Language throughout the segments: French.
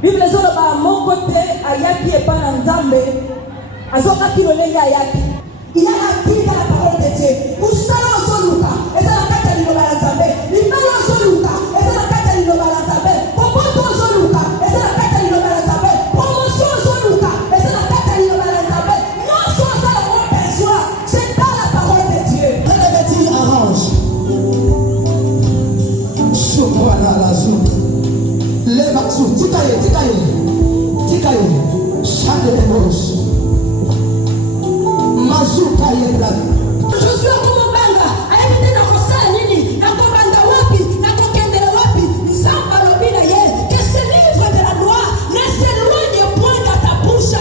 Bible zolo ba moko te ayaki epana nzambe azoka kilolenga ayaki. Il a acquis la parole de Dieu. Kusala osoluka eza na kati ya liloba la nzambe. Libala osoluka eza na kati ya liloba la nzambe. Popoto osoluka eza na kati ya liloba la nzambe. Promotion osoluka eza na kati ya liloba la nzambe. Nyonso osala mo besoin, c'est dans la parole de Dieu. Petit arrange. Soprana la zouk. Le maxou, tikaye. Chante de mouche. Mazuka ye blague. Je suis au Mobanga. Ayébité na kosala nini? Na kobanda wapi? Na kokendela wapi? Nzamba lobina ye. Que ce livre de la loi ne s'éloigne point de ta bouche.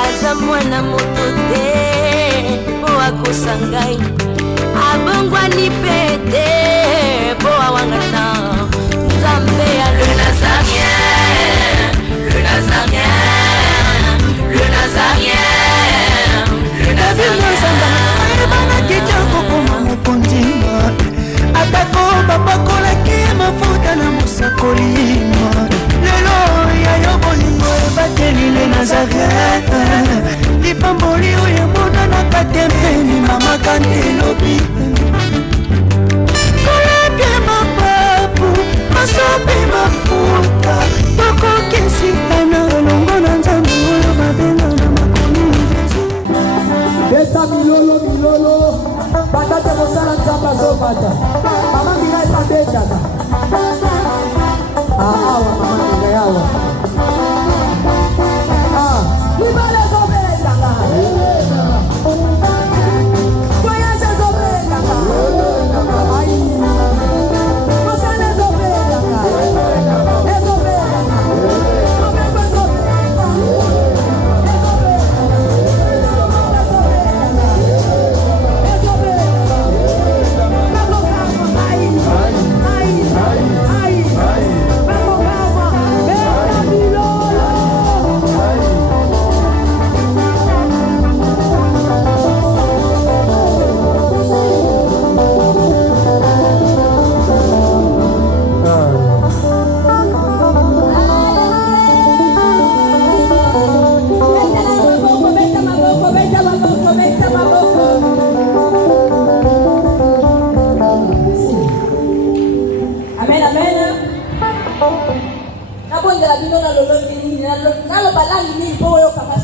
Aza mwana moto te po akosangai abongwani pete po awangata nzambe ya le nazarien le ebana kitoko koma mokondima atako bapakolaki mafuta na mosakolima lelo yayo bolingo ebateli le nazarete lipamboli oyo emonanaka te mpeni mama kantelobi kolapie mapapu masopi mafuta tokokisikana elongo na nzambe oyo babenga na makomi Beta milolo Batate mosala nzamba zobata Mama mina esa betana awa mama mina yawa Libale zobetana Voyage zobetana Mosala zobetana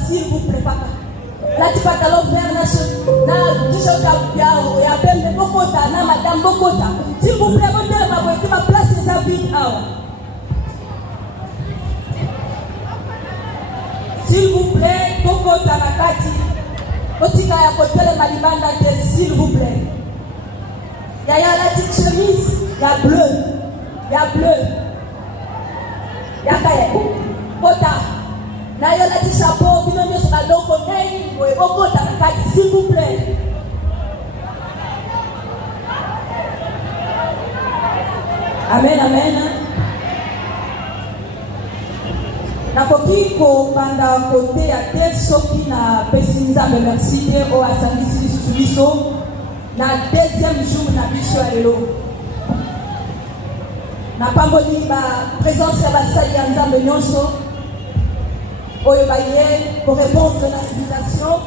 s'il vous plaît, papa. Là, tu vas t'allonger vers la chose. Là, tu vas t'allonger Bokota, na madame Bokota. S'il vous plaît, mon père va vous ma place les habits. S'il vous plaît, Bokota Makati. Otika ya kotele malibanda de s'il vous plaît. Il y a la petite chemise, il y a bleu. Il y a bleu. Il y a kaye. Kota. Na yo la petite chapeau, bino nyo sur la loko nei, Bokota Makati, s'il vous plaît. Amen, amen. Nakoki ko banda kote ya te soki na pesinza me merci te o asangisi biso na deuxième jour na biso ya lelo. Na pamboli ba présence ya basali ya Nzambe nyonso oyo baye pour répondre à l'invitation.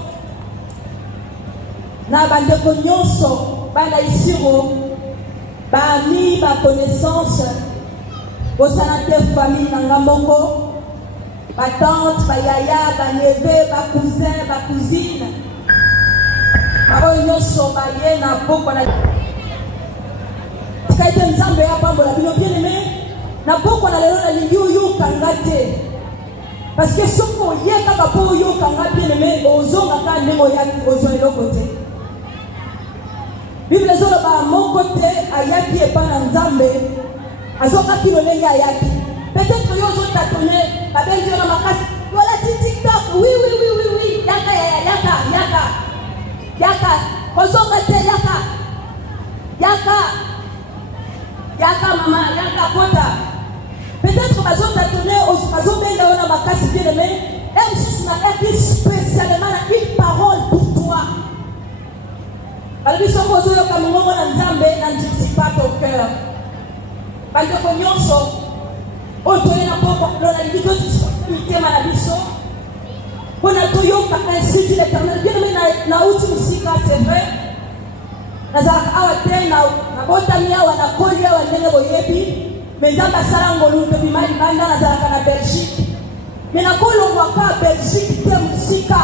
Na bandeko nyonso bana isiro bani ba connaissance bosana te famille na ngambongo. Ma tante, ma yaya, ma neveu, ma cousin, ma cousine. Ma réunion sur ma yé, na beaucoup na. Tika ite nzambe ya pambo la bino bien aimé. Na beaucoup na lelo na lingi oyo kangate. Parce que soko yé kaka po oyo kangate bien aimé, ozonga ka ndemo yaki ozo eloko te. Bible zolo ba moko te ayaki epa na nzambe. Azoka kilolenge ayaki. Peut-être que vous avez tâtonné, la belle Dieu dans ma casse. Voilà, TikTok, oui. Yaka, maman, yaka, kota. Peut-être que vous avez tâtonné, vous avez dans ma casse bien aimé. M6 m'a écrit spécialement une parole pour toi. Balibiso kozo kamongo na nzambe na njiti pas au cœur. Bande konyonso otoye na poko lona libido mitema na biso. Bona toyoka ainsi dit l'Éternel. Bien aimé na uti musika c'est vrai. Nazalaka awa te na botami awa na koli awa ndenge boyebi. Mais nzambe asala ngolu mpe bimali banda nazalaka na Belgique. Mais na kolongwaka Belgique te musika.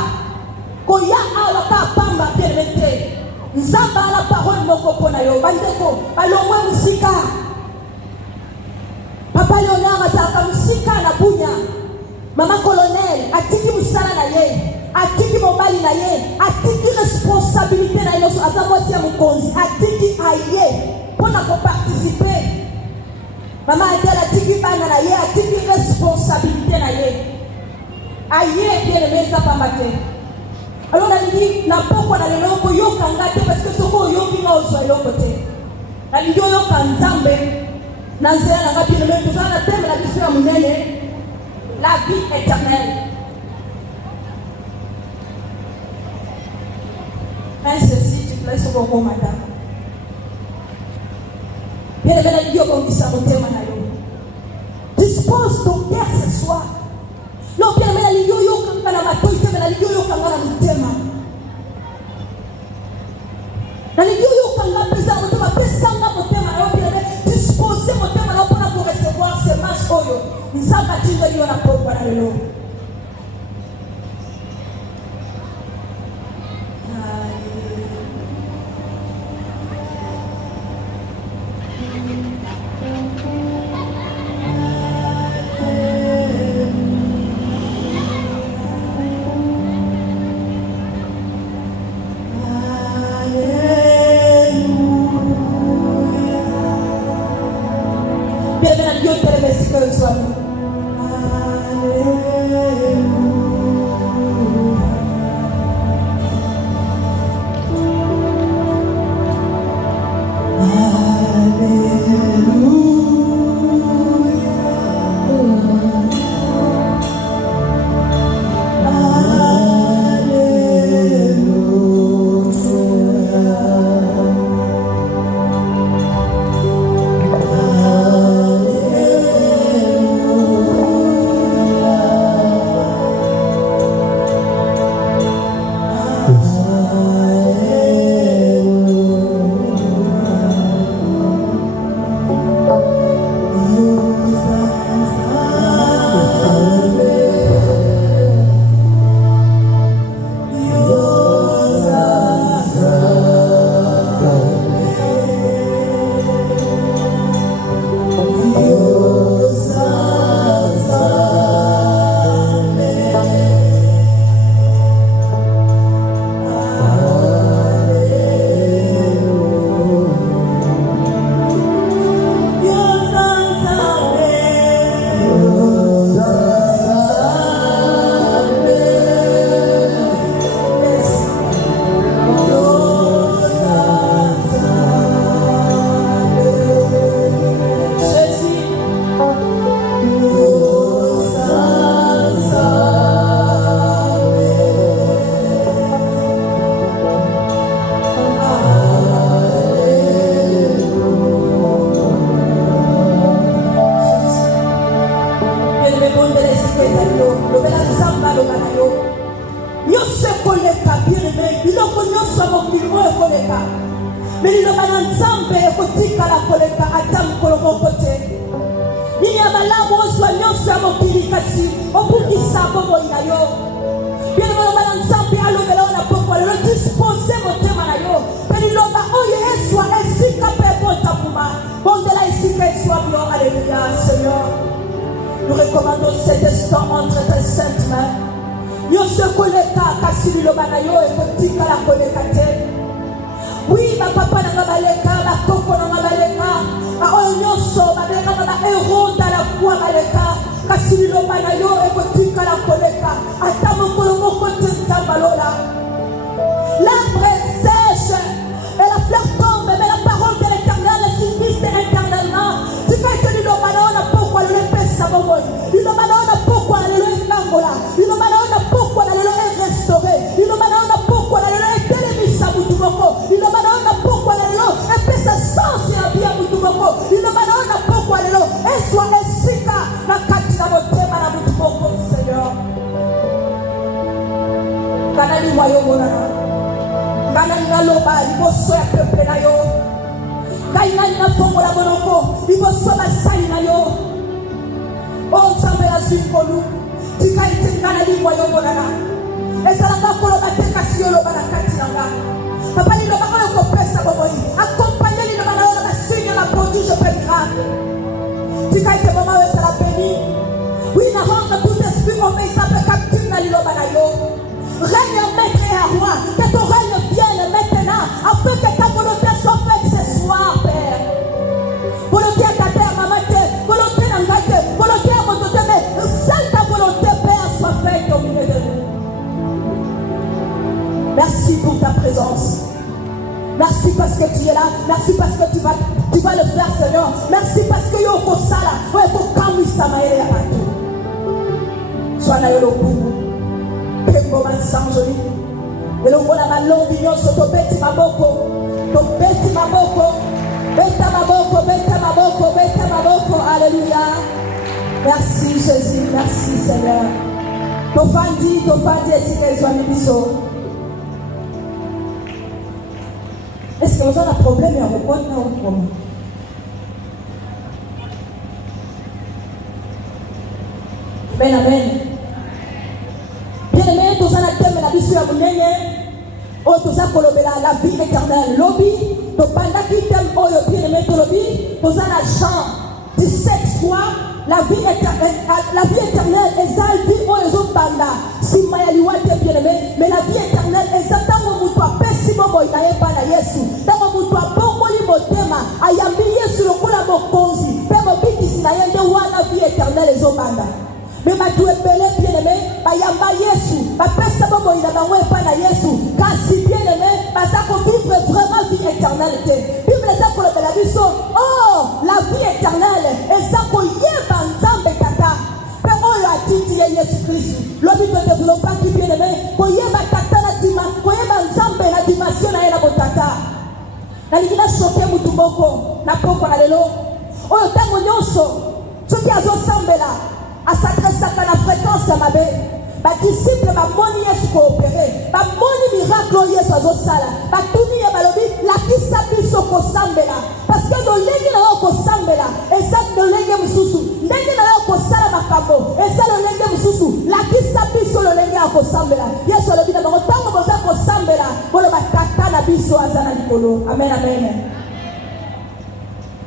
Koya awa ka pamba permete. Nzamba la parole moko pona yo bandeko balongwe musika. Papa Léonard azalaka musika na bunya. Mama colonel atiki musala na ye, atiki mobali na ye, atiki responsabilité na ye azamwasi ya mukonzi, atiki aye pona ko participer. Mama Adèle atiki bana na ye, atiki responsabilité na ye. Aye bien aimé ça pas matin. Alors on a dit na poko na lelo ko yoka ngate parce que soko yoki na ozo yoko te. Na lidio yoka nzambe na nzela na ngapi le même na thème la mission ya munene la vie éternelle. Mais ceci tu plais soko ko madame. Bien aimé na lidio ko ngisa motema na yo. Dispose ton cœur ce soir. Non, bien aimé na lidio yoka na matoi te na lidio yoka na motema. Na lidio yoka na pesa motema pesa na motema na yo bien aimé disposer motema na pour recevoir ces masses oyo. Nzamba tinga liyo na pokwa na lelo. Nous recommandons cet instant entre tes saintes mains. Nous se connectons à Kassili le Banayo et petit à la connecter. Oui, ma papa n'a pas baleka, ma coco n'a pas baleka, ma onyoso, ma béka, ma héros dans la foi baleka. Kassili le Banayo et petit à la connecter. Attends mon colombo côté de balola. L'arbre sèche et la fleur tombe, mais la parole de l'Éternel subsiste éternellement. Tu peux te dire pourquoi le pèse sa bonne. Il ne m'a pourquoi le nangola. Il ne m'a pourquoi le restaurer. Il ne m'a pourquoi le télévis sa boutumoko. Il ne m'a lingwa yo monana. Ngana naloba liboso ya peuple na yo. Kaina na fongo la monoko liboso basali na yo. O Nzambe ya zingolu. Tika ite ngana lingwa yo monana. Ezalanga koloba tekasi yo loba na kati na nga. Papa ni loba ko pesa bobo yi. Accompagner ni loba na yo na signe na prodige pe miracle. Tika ite mama we sala béni. Oui, na rendre tout esprit obéissable captif na liloba na yo. Règne maître et à roi. Que ton règne vienne maintenant afin que ta volonté soit faite ce soir, Père. Volonté à ta terre, maman, volonté à ta terre, volonté à mon côté, mais seule ta volonté, Père, soit faite au milieu de nous. Merci pour ta présence. Merci parce que tu es là. Merci parce que tu vas le faire, Seigneur. Merci parce que yo kosala. Ouais, to kamisa maele ya bato. Sois na yo lo bungu. Pembo masanjoli. Elongo na malongi nyonso to beti maboko. To beti maboko. Beta maboko, beta maboko, beta maboko. Alléluia. Merci Jésus, merci Seigneur. Tofandi esika ezwami biso. Est-ce que vous avez un problème à reconnaître ou comment? Ben amen. Bien aimé, tous en a thème la vie sur la mounene. Oh, tous en la vie éternelle. Lobby, to panda qui t'aime, oh, bien aimé, to lobby, tous en a Jean 17:3. La vie éternelle, ezal vie, oh, les autres panda. Si maya liwate bien aimé, mais la vie éternelle, ezata où vous pesi bobo inaye pana Yesu. Tango mutu abongo li motema, ayambi Yesu lokola mokonzi. Pe mobikisi na yende wana vie éternelle ezobanda. Mais batu ebele bien aimé, bayamba Yesu, bapesa bobo ina bango pana Yesu. Kasi bien aimé, basako vivre vraiment vie éternelle te. Bible ezako lobela biso, oh, la vie éternelle ezako yeba Nzambe tata. Pe oyo atiti ye Yesu Kristu. Lobi to développa ki bien aimé, ko yeba tata na dima, ko yeba Nzambe na dimension na yela botata. Na likina soke mutu moko na poko na lelo. Oyo tango nyonso, soki azosambela, asakresaka na fréquence ya mabe. Ba disciple ba moni Yesu coopérer, ba moni miracle Yesu azosala. Ba tuni ya balobi la kisa biso ko sambela. Parce que no lengi na yo ko sambela, eza no lengi mususu. Lengi na yo ko sala makambo, eza no lengi mususu. La kisa biso no lengi ya ko sambela. Yesu alobi na bango tango boza ko sambela, bolo ba tata na biso azana likolo. Amen amen.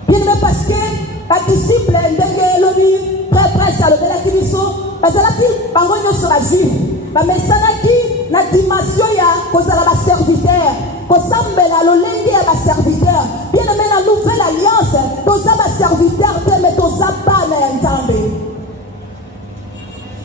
Bien mais parce que ba disciple ndenge lobi presse à l'obéla qui biso, bazalaki bango nyonso ba juif, ba mesanaki na dimension ya kozala ba serviteur, kosambela lolenge ya ba serviteur. Bien aimé na nouvelle alliance, toza ba serviteur te mais toza bana ya Nzambe.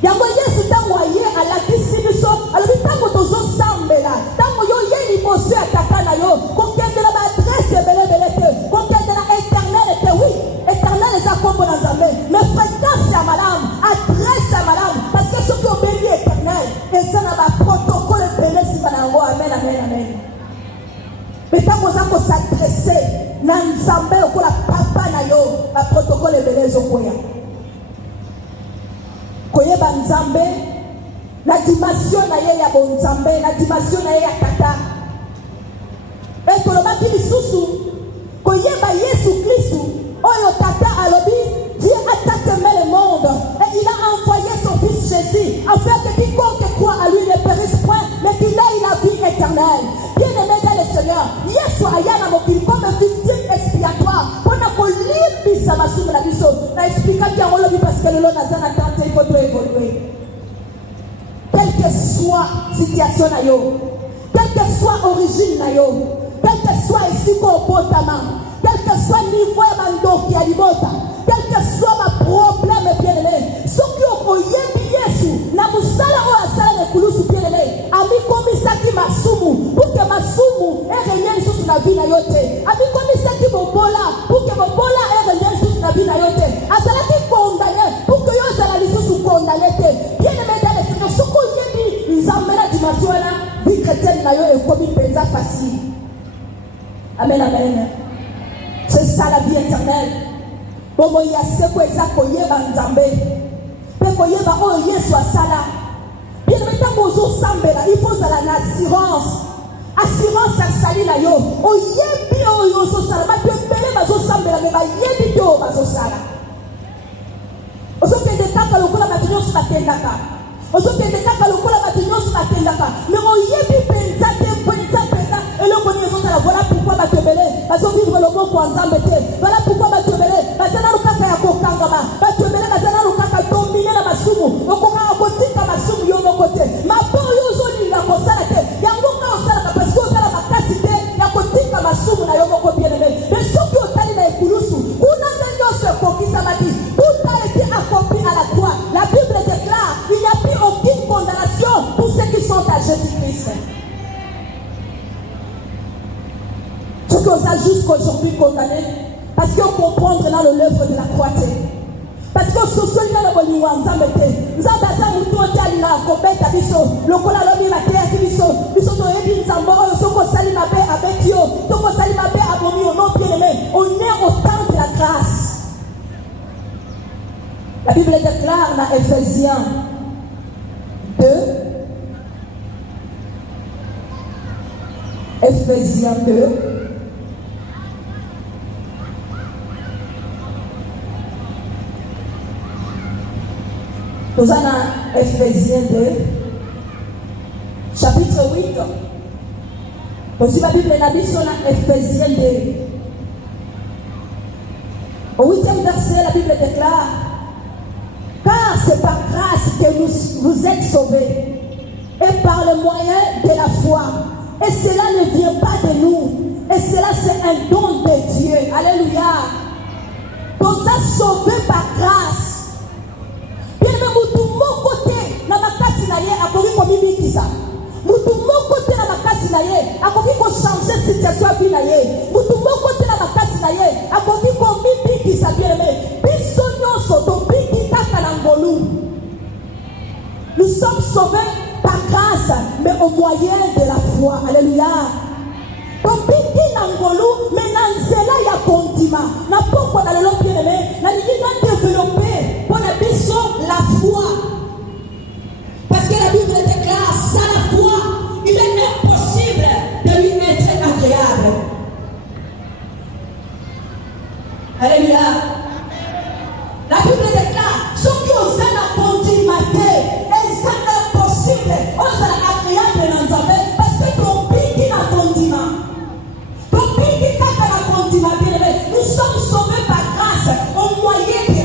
Yango Yesu tango aye alakisi biso, alobi tango tozosambela, tango yo ye liboso ya tata na yo, kokendela ba adresse ebele te, kokendela éternel te, oui, éternel eza kombo na Nzambe, mais fréquence ya malamu, adresse ya malamu, parce que soki obeli éternel, eza na ba protocole ebele sima na yango. Amen, amen, amen. Mais tango oza kosadresse na Nzambe lokola papa na yo, ba protocole ebele ezokoya. Koyeba Nzambe na dimension na ye ya bonzambe, na dimension na ye ya tata. Et tolobaki lisusu koyeba Yesu Kristu oyo tata alobi Dieu a tant aimé le monde et il a envoyé son fils Jésus afin que quiconque croit à lui ne périsse point mais qu'il ait la vie éternelle. Bien aimé dans le Seigneur, Yesu ayana mokili comme victime expiatoire pour na kolimbisa masumu na biso. Na expliquer yango lobi parce que le lot na zana tante il faut évoluer. Quelle que soit situation na yo, quelle que soit origine na yo, quel que soit ici comportement, quel que soit niveau ya bandoki ya libota, quel que soit ma problème bien aimé, soki okoyebi Yesu na musala oyo asala na kulusu bien aimé, ami komisaki masumu pour que masumu erenye lisusu na vie na yo te, ami komisaki bobola pour que bobola erenye lisusu na vie na yo te, azalaki condamné pour que yo ozala lisusu condamné te. Bien aimé dans le Seigneur, soki oyebi Nzambe na dimension wana, vie chrétienne na yo ekomi penza facile. Amen, amen. C'est ça la vie éternelle. Bomo ya seko eza koyeba Nzambe. Pe koyeba oyo Yesu asala. Bien aimé, il faut une assurance. Assurance à sali na yo. Oyebi oyo so sala ba tembele bazo sambela me ba yebi to bazo sala. Oso kende taka lokola batinyo su batendaka. Oso kende taka lokola batinyo su batendaka. Me oyebi penza eloko ni so sala. Voilà pourquoi ba tembele bazo vivre le mot kwa nzambe te. Voilà pourquoi ba tembele bazana lukaka ya kokangama. Ba tembele bazana lukaka dominer na masumu. Okoka akotika masumu yo no kote. Mapo yo zo ni la kosala te. Yango ka osala parce que osala makasi te ya kotika masumu na yo moko bien aimé. Mais soki otali na ekulusu kuna ndio se kokisa mati. Tout a été accompli à la croix. La Bible déclare il n'y a plus aucune condamnation pour ceux qui sont à Jésus-Christ. Ce qu'on a jusqu'aujourd'hui condamné parce qu'on comprend dans l'œuvre de la croix. Parce que ce soit là le boni wa nzambe te nzambe asa mutu otali na kobeta biso lokola lobi na terre biso to yebi nzambe oyo soko sali mabe abeti yo soko sali mabe abomi yo non bien aimé. On est au temps de la grâce. La Bible déclare dans Ephésiens 2 Ephésiens 2 nous allons à Ephésiens 2, chapitre 8. Aussi la Bible est dit sur Ephésiens 2. Au 8e verset, la Bible déclare: car c'est par grâce que vous êtes sauvés, et par le moyen de la foi. Et cela ne vient pas de nous, et cela c'est un don de Dieu. Alléluia. Nous sommes sauvés par grâce. Mutu moko te na makasi na ye akoki komibikisa. Mutu moko te na makasi na ye akoki ko changer situation ya vie na ye. Mutu moko te na makasi na ye akoki komibikisa bien aimé. Biso nyonso tobiki kaka na ngolu. Nous sommes sauvés par grâce, mais au moyen de la foi. Alléluia. Tobiki na ngolu, mais na nzela ya kondima. Na poko na lelo bien aimé, na lingi na développer pour la biso la foi. Parce que la Bible déclare, sans la foi, il est impossible de lui être agréable. Alléluia. La Bible déclare, ceux qui ont la condimité, c'est impossible. On s'est agréable dans Nzambe parce que ton pique na condima. Ton pique na condima, bien aimé. Nous sommes sauvés par grâce au moyen de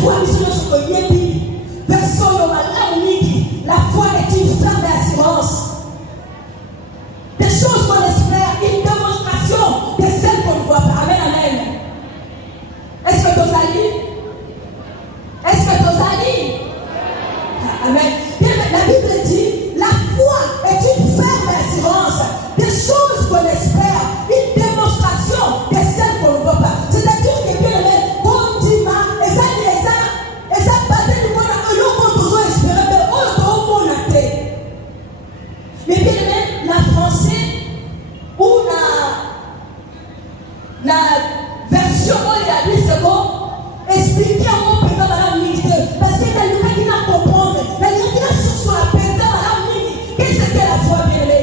foi mission sur le yebi. Version normale unique. La foi est une flamme d'assurance. Des choses qu'on espère, une démonstration de celles qu'on ne voit pas. Amen, amen. Est-ce que tu as dit? Est-ce que tu as dit? Amen. Bien, la Bible dit, la foi est une ferme assurance des choses qu'on espère, une démonstration de celles qu'on ne voit pas. C'est-à-dire que bien aimé, quand tu m'as, et ça, basé du monde, on doit espérer, mais on doit monter. Mais bien aimé, la français ou la version où il a dit c'est bon, expliquer à mon présent madame militaire, parce qu'il y a des gens qui n'ont comprendre, il y a des gens qui n'ont sur la présent madame militaire, qu'est-ce que la foi bien aimé?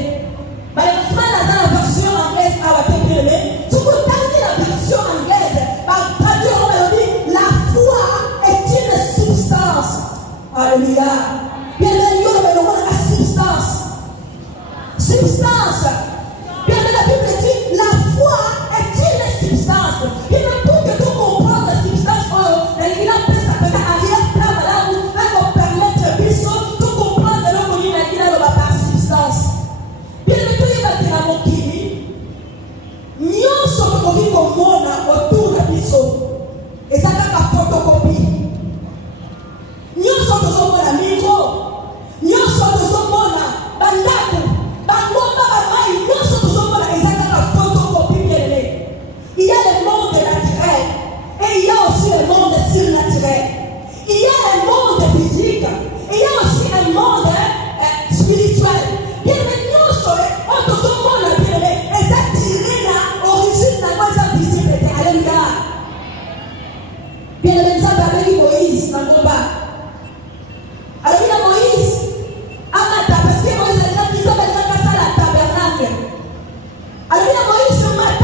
Malheureusement, dans la version anglaise, à la bien aimé, si vous regardez la version anglaise, par traduire on dit, la foi est une substance. Alléluia. Bien aimé, on a la substance. Substance. Bien aimé, la Bible dit, la foi est une substance. Il ne peut que tout comprendre la substance. Il a pris sa petite arrière-plan, là où il va permettre de tout comprendre de l'homme qui a la substance. Bien aimé, tout il va dire à mon kiri, nous sommes autour de biso. Et ça n'a pas photocopie. Nous sommes toujours la micro. Nous sommes toujours la bandaku. Il y a le monde naturel et il y a aussi le monde surnaturel. Il y a un monde physique et il y a aussi un monde spirituel. Bien aimé, nous sommes en tout monde bien aimé et ça tiré la origine de la visible. Alléluia. Bien aimé, ça va avec Moïse dans le combat. Alors il y a Moïse. Amata, parce que Moïse a dit qu'ils ont la tabernacle. Alors il y a Moïse ce matin.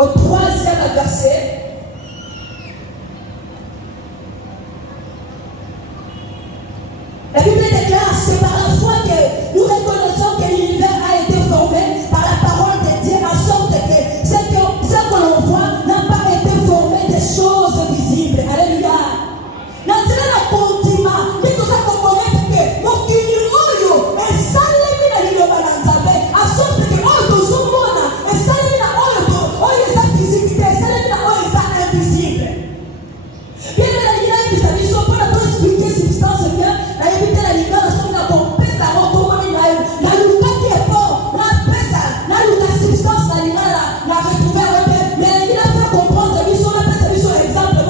Au troisième verset, la Bible déclare, c'est par la foi que nous reconnaissons que l'univers a été formé par la parole de Dieu, en sorte que ce que l'on voit n'a pas été formé des choses visibles. Alléluia. Dans ce continent, nous devons connaître que nos kiniroyo est salé dans l'île de Balanzabé, en sorte que nous sommes et salé dans l'île physique, salé dans l'île invisible. Bien la Bible, ils sont pas là pour expliquer substance bien. La Bible la Bible la son na compesa roto na luka qui est fort, na pesa, na luka substance na la retrouver mais il a fait comprendre ils sont là parce qu'ils sont exemple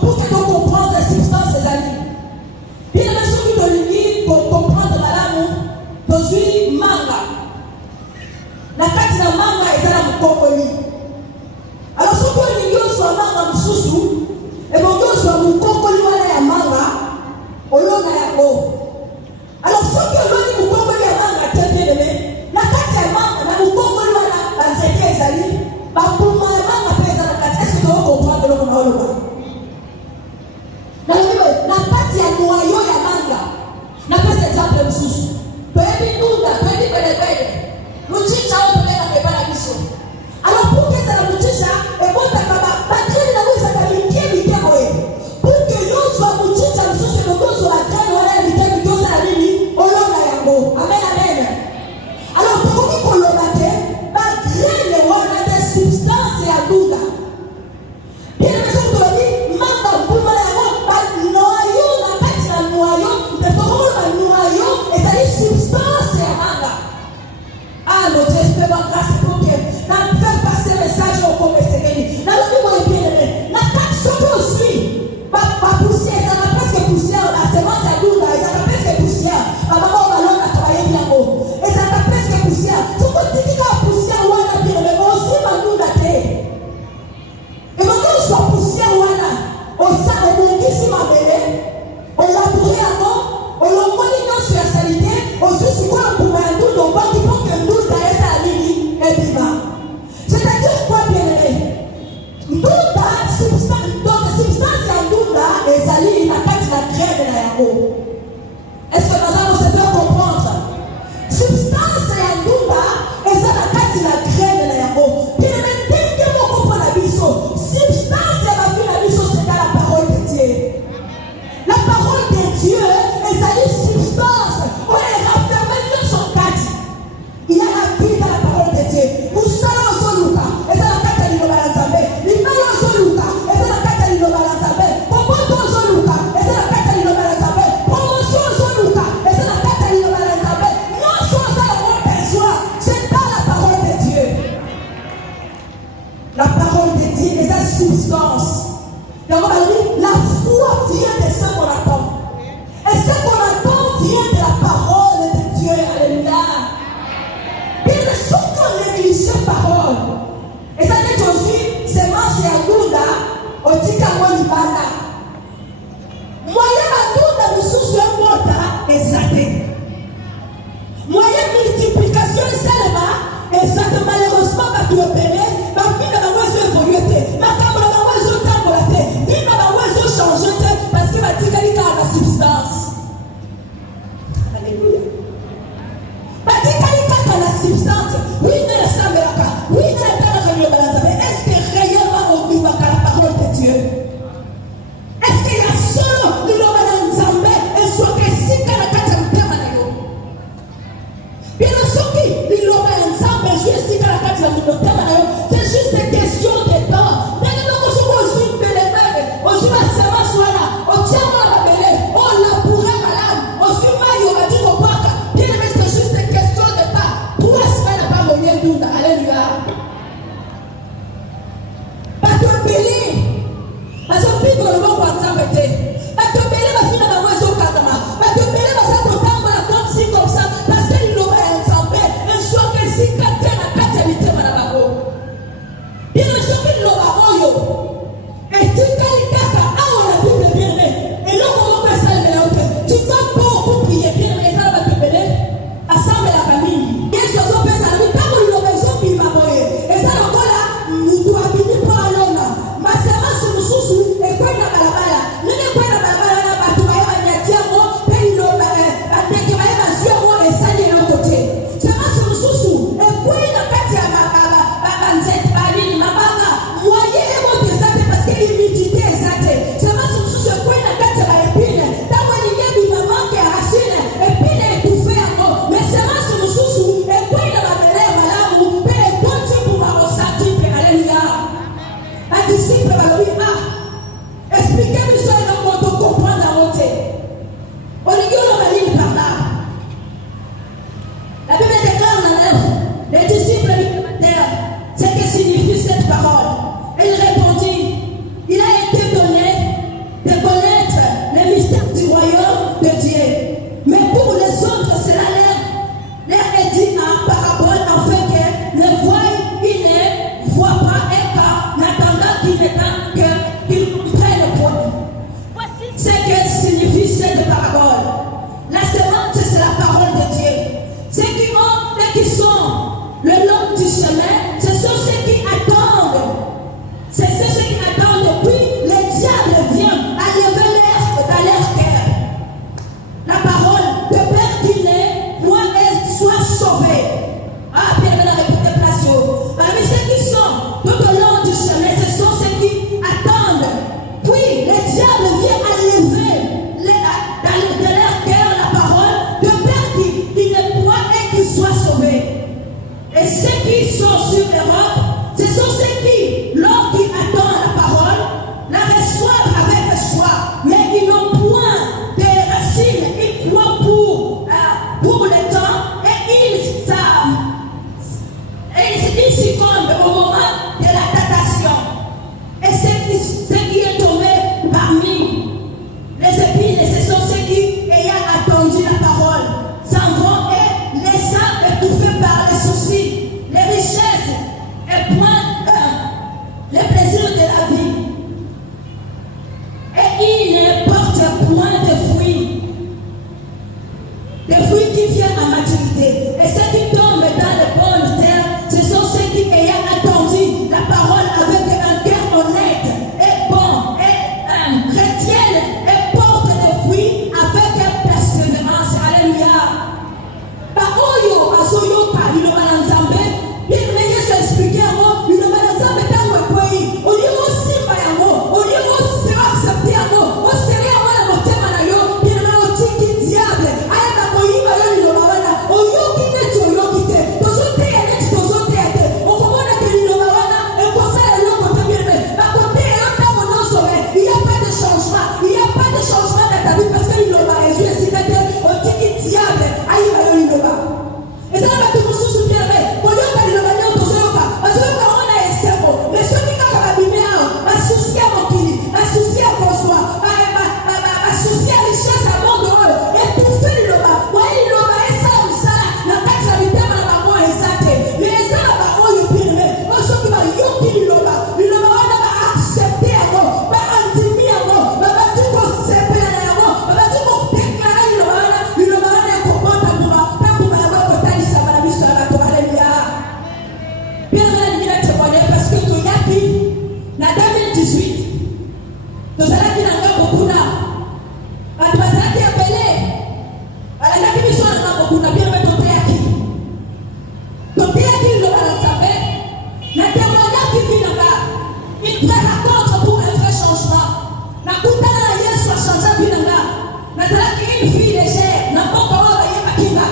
pour que tu comprendre la substance des amis. Bien la chose qui doit lui pour comprendre malamu tozui manga. Na kati na manga ezala mukokoli. Alors ce qu'on dit sur manga msusu et bon sur mukokoli wala ya manga olona yako. Alors ce que l'on dit mukokoli ya manga tendele na kati ya manga na mukokoli wala banzeke ezali ba puma ya manga pesa na kati. Est-ce que tu vas comprendre le qu'on a oloba? Na kati ya noyau ya manga na pesa exemple msusu. Toyebi ndunda, toyebi belebele. Luchicha au pele na kebala biso. Alors recevoir grâce pour que nous faire passer le message au commerce. Dans le niveau bien aimé, la carte surtout aussi, pas poussière, ça n'a presque poussière, la semence à l'eau, ça n'a presque poussière. Maman, on va l'en travailler bien haut. Et ça n'a presque poussière. Tout le monde dit que la poussière, on a bien aimé, mais aussi, ma nous la terre. Et maintenant, on soit poussière, on s'en est ici, ma belle. On l'a brûlé avant, on l'a mis dans sur la salité, on se dit quoi pour un doute, on va dire que nous, d'ailleurs, à l'île, et vivant. C'est-à-dire quoi, bien aimé? Douda, substance ya douda, ezali na kati na graine na yango. Est-ce que nous allons se faire comprendre? Substance ya douda, ezali na kati na graine na yango. Bien aimé, dès que vous comprenez la biso, substance ya la vie na biso, c'est dans la parole de Dieu. La parole de Dieu, ezali substance. On est raffermé dans son cadre. Il y a la vie dans la parole de Dieu. Pour ça, on s'en loue. Et ça, la carte, elle est dans la zambe. Il m'a eu son loue. Et ça, la carte, elle est dans la zambe. Pourquoi ton son loue? Et ça, la carte, elle est dans la zambe. Promotion, son loue. Et ça, la carte, elle est dans la zambe. Non, soit ça, on perçoit. C'est pas la parole de Dieu. La parole de Dieu est sa substance. Et on va dire, la foi vient de ce qu'on attend. Et ce qu'on attend vient de la parole de Dieu. Alléluia. Et le son qu'on néglige cette parole. Et ça dit aussi, c'est marche à Douda, au Tikamo Libanda. Moyen à Douda, nous sommes sur un mota, exacté. Moyen multiplication, c'est exact. Malheureusement, pas tout opéré, ma vie n'a pas évolué. Ma femme n'a pas évolué. Vie n'a pas changé parce qu'il va dire qu'il y a la substance. Alléluia. La substance, oui, mais la samberaka, oui, mais la taraka, mais est-ce que réellement on vit la parole de Dieu? Est-ce qu'il y a solo le Nzambe et soit que si la kata mtema na yo? Bien sûr que le Nzambe je si la kata mtema na yo, c'est juste une question de temps. Mais nous aussi une belle mère, aussi ma sœur soit là, on tient la belle, on la pourrait malade, aussi ma yo a dit au paka. Bien mais c'est juste une question de temps. Alléluia. Pas de béli. Parce que puis le mot pour ça pété. Pas de béli parce qu'il n'a pas besoin de katama. Pas de béli parce que ton temps va comme si comme ça parce qu'il l'aura ensemble. Un choix que si katena la katabilité madame Babo. Bien sûr qu'il l'aura oyo. Et tu t'as kaka a la Bible bien aimé. Et là on va passer le mélange. Tu vas beaucoup prier bien aimé ça va te béler. Assemble la famille. Bien sûr on peut ça. na témoignage qui vit là-bas. Il prend la contre pour un vrai changement. Na kutana na Yesu a changé vie là-bas. Na talaki une fille légère, na pas parole à Yekinga.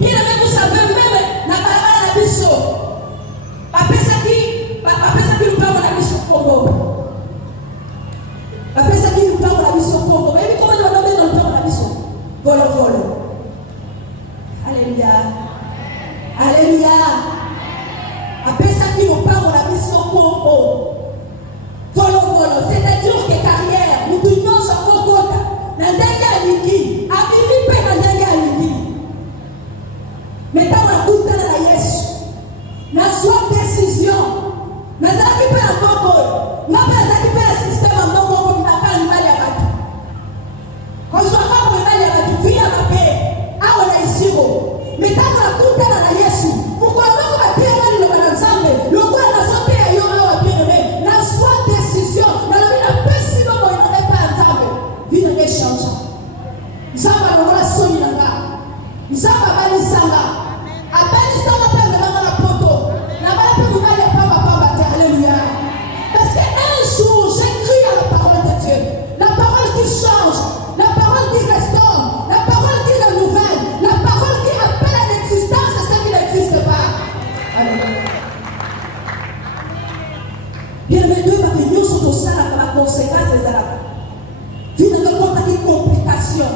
Bien même vous savez même na barabara na biso. Apesa qui nous parle na biso Congo. Apesa qui nous parle na biso Congo. Mais comment on va dans le parle na biso? Volo. Alléluia. Alléluia. Apesa qui nous parle na biso Congo. Volo. C'est-à-dire que carrière, nous devons se rencontrer. Na ndenge ya liki, abimi pe na ndenge ya liki. Maintenant na kutana na Yesu. Na sua décision. Na zaki pe na Congo. Na pe zaki pe na système en Congo comme na ka ni ya batu. Kwa sababu ni ya batu via mape. Awe na isiro. Maintenant na kutana na Yesu. Mungu wangu batia wali lo bana nzambe. Lo kwa na sope ya yo awa bien-aimé. Na sua décision. Na la mina pesi no mo ina pa nzambe. Vino ne change. Nzamba lo la soni na nga. Nzamba bali sanga. Abali sanga pe na poto. Na ba pe ku bali pamba te. Alléluia. Parce que un jour j'écris à la parole de Dieu. La parole qui change, la parole qui restaure, la parole qui renouvelle, la parole qui appelle à l'existence ce qui n'existe pas. Alléluia. Bien-aimé, Dieu va venir sur ton sang par la conséquence des arabes. Vu dans le contact de complications.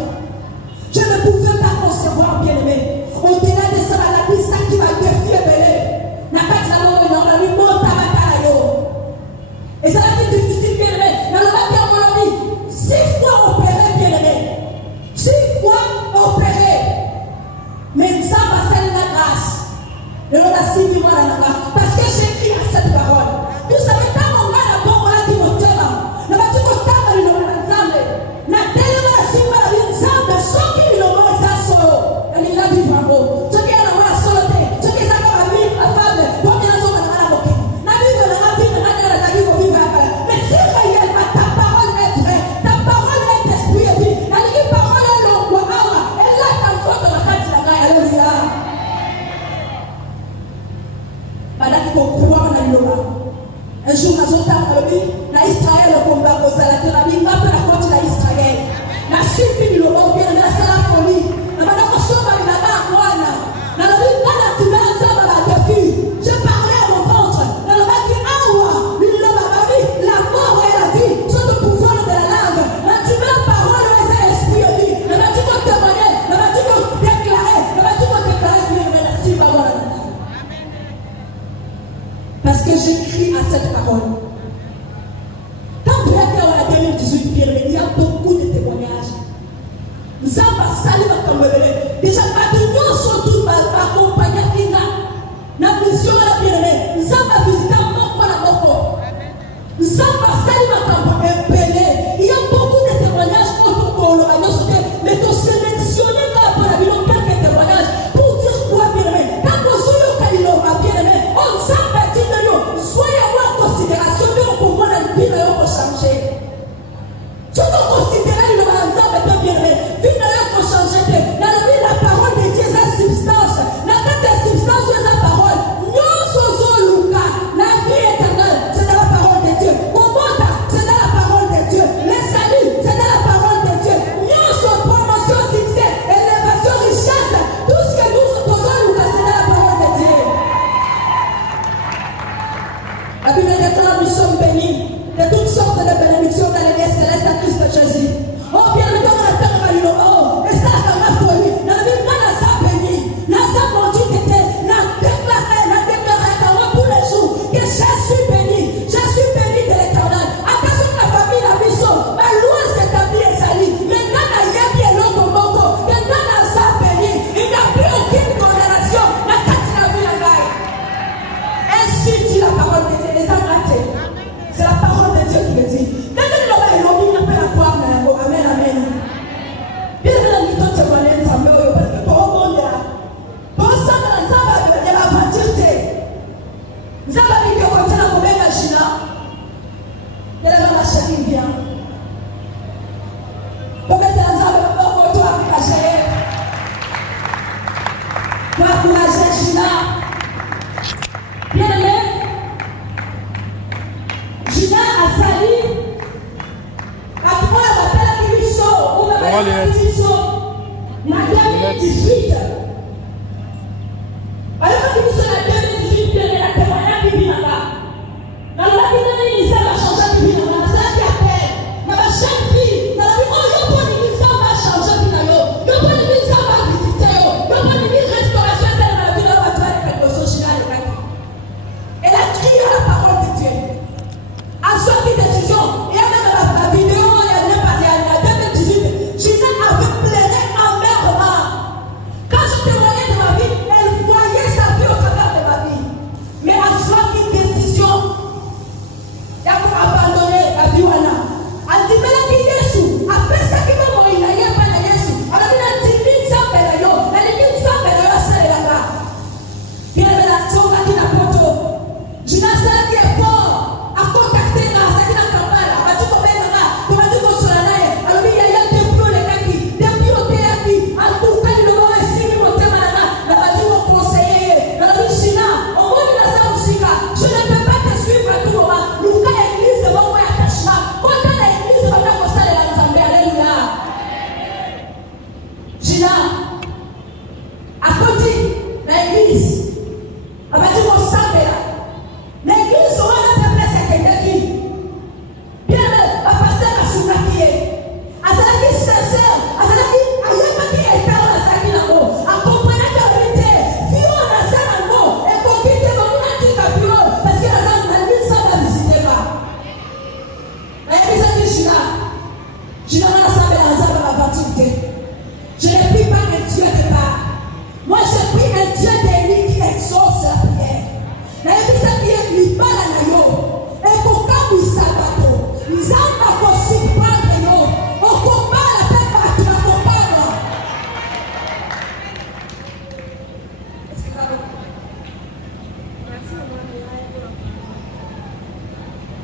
Je ne pouvais pas concevoir, bien-aimé. Au-delà de ça, la piste qui va défier belé. N'a pas de savoir, on a mis mon tabac. Et ça va être difficile, bien-aimé. Dans le bac à mon ami, 6 fois opéré, bien-aimé. 6 fois opéré. Mais ça va faire la grâce. Le nom a 6 mois dans la grâce. Parce que j'écris à cette parole. Vous savez, quand on a la bombe là qui me tient, le bâti me tient, le nom de l'ensemble. Na tellement la simba la vie ensemble, sans qu'il ne voit ça solo. Elle est là, vivre en haut. Ce qui est la voix solo, ce qui est ça comme ami, la femme, pour bien sûr, on a la moquée. Na vie de la vie, on a la vie pour vivre à la. Mais si réellement ta parole est vraie, ta parole est esprit et vie, la vie parole est l'envoi, elle là, quand toi, dans la carte, la gagne, alléluia. Pendant qu'il faut croire dans l'Iloba. Un jour, nous avons dit, na Israël, le combat aux Alatés, la vie, n'a pas la côte d'Israël. La suite du Loba, bien, la salle folie. La madame Osoba, la barre, la vie, la timère, ça va la défi. Je parlais à mon ventre. La loi qui awa, l'Iloba, la mort et la vie sont le pouvoir de la langue. La timère, parole, les esprits et vie. La vie, qu'on témoignait, la vie, qu'on déclarait, la vie, qu'on déclarait, mais la cible, voilà. Parce que j'écris à cette parole. Quand vous êtes en 2018, il y a beaucoup de témoignages. Nous avons salé notre tombée. Déjà, pas de nous sont tous accompagnés qui n'a mission à la bien-aimée. Nous avons visité un peu pour la mort. Nous avons salé notre tombée. Il y a beaucoup de témoignages pour le royaume, mais de sélectionner pour la ville quelques témoignages pour dire quoi bien-aimé. Quand vous êtes au bien-aimé, on s'en bâtit de nous. Soyez en considération de pour moi la vie pour changer. Si vous considérez le mandat de bien-aimé, vie pour changer. Dans la vie, la parole de Dieu est la substance. La tête est substance de la parole. Nous sommes Lucas. La vie éternelle, c'est dans la parole de Dieu. Momota, c'est dans la parole de Dieu. Les saluts, c'est dans la parole de Dieu. Nous sommes promotion, succès, élévation, richesse. Tout ce que nous faisons, Lucas, c'est dans la parole de Dieu. La Bible déclare nous sommes bénis de toutes sortes de bénédictions dans les lieux célestes à Christ Jésus. Oh, bien, le temps de la terre, oh, et ça, dans ma folie, dans la Bible, dans sa béni, dans sa maudite était, dans déclaré, dans tous les jours, que je suis béni de l'éternel. Attention la famille, la mission, ma loi s'établit et s'allie. Maintenant, il y a bien l'autre monde, maintenant, dans sa béni, il n'y a plus aucune condamnation, la carte de la vie, la gagne. Ainsi dit la parole de Dieu, les agratés. C'est la parole de Dieu qui le dit. Quand il y a une appelle à croire, amen, amen. Bien évidemment, quand tu vois les femmes, parce que pour le monde, pour ça, il y a la maturité. Nous avons dit que quand on a combien de China, il y a la chérie qui vient. Pour mettre la zone, pour toi, encourager. Pour encourager China. Bien aimé.